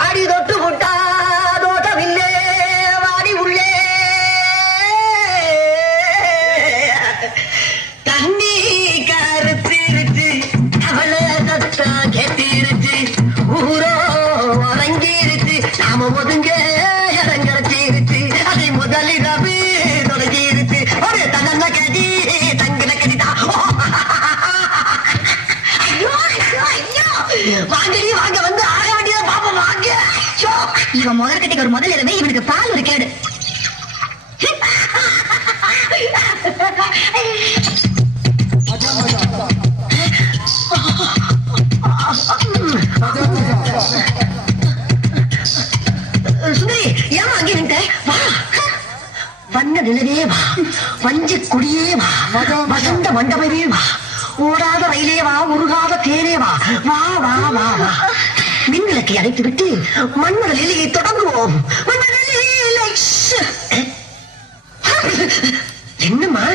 அடி தொட்டு விட்டா முதற்கட்டிக்கு ஒரு முதல் இருந்தே இவனுக்கு பால் ஒரு கேடு. சுந்தரி ஏமா அங்கே நின்ட்ட வா. வண்ண நிலவே வா. வஞ்சி குடியே வா. வசந்த மண்டபமே வா. ஓடாத ரயிலே வா. உருகாத தேனே வா. வா வா வா வா. மின்விளக்கை அணைத்து விட்டு மன்மத லீலையை தொடங்குவோம். என்னம்மா?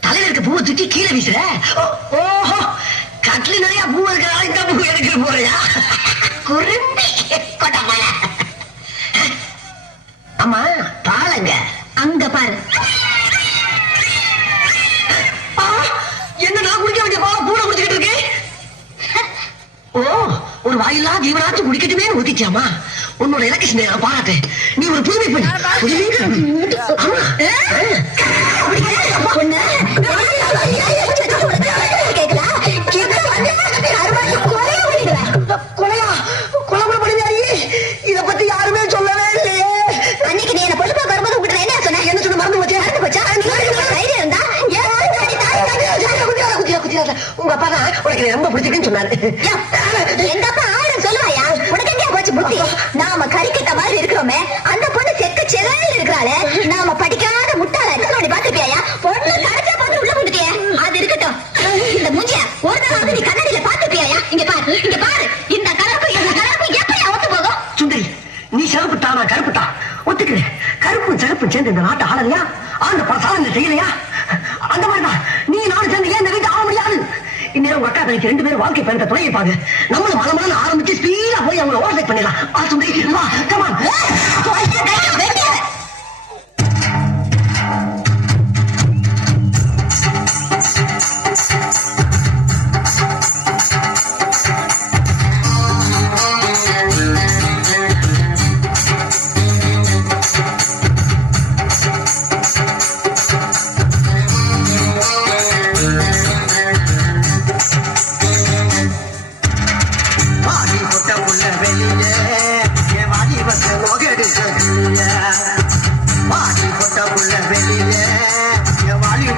தலையில இருக்க பூவை தூக்கி கீழே வீசுற? ஓஹோ. கட்லி நிறைய பூ இருக்கிறா இந்த பூ எடுக்கிற போறியா? குறும்பி கொட்டமல. அம்மா பாலங்க. அங்க பாரு. என்ன நான் குடிக்க வேண்டிய பாலை பூனை குடிச்சுக்கிட்டு இருக்கேன்? ஓ. ஒரு வாயிலா ஜீவனாச்சும் குடிக்கட்டுமே ஊத்திச்சாமா உன்னோட இலக்கு நான் பாராட்டேன். நீ ஒரு புதுமை புதுமை ஆமா. பொண்ணு. கேக்குதா கிட்ட வந்து அருவாக்கு கொலைய பண்ணிடுவேன் சேர்ந்து இந்த நாட்டை ஆளலையா? ஆண்டு பிரசாதங்கள் செய்யலையா? அந்த மாதிரிதான். நீ நானும் சேர்ந்து ஏன் இந்த வீட்டு ஆள முடியாது? இந்நேரம் உங்க அக்கா தனிக்கு ரெண்டு பேரும் வாழ்க்கை பயணத்தை பாரு. நம்மளும் மல ஆரம்பிச்சு ஸ்பீடா போய் அவங்களை ஓவர்டேக் பண்ணிடலாம். வா சுந்தரி வா கமான் நோகடி சொல்லிய வாடி கொட்ட உள்ள வெளியே என் வாடி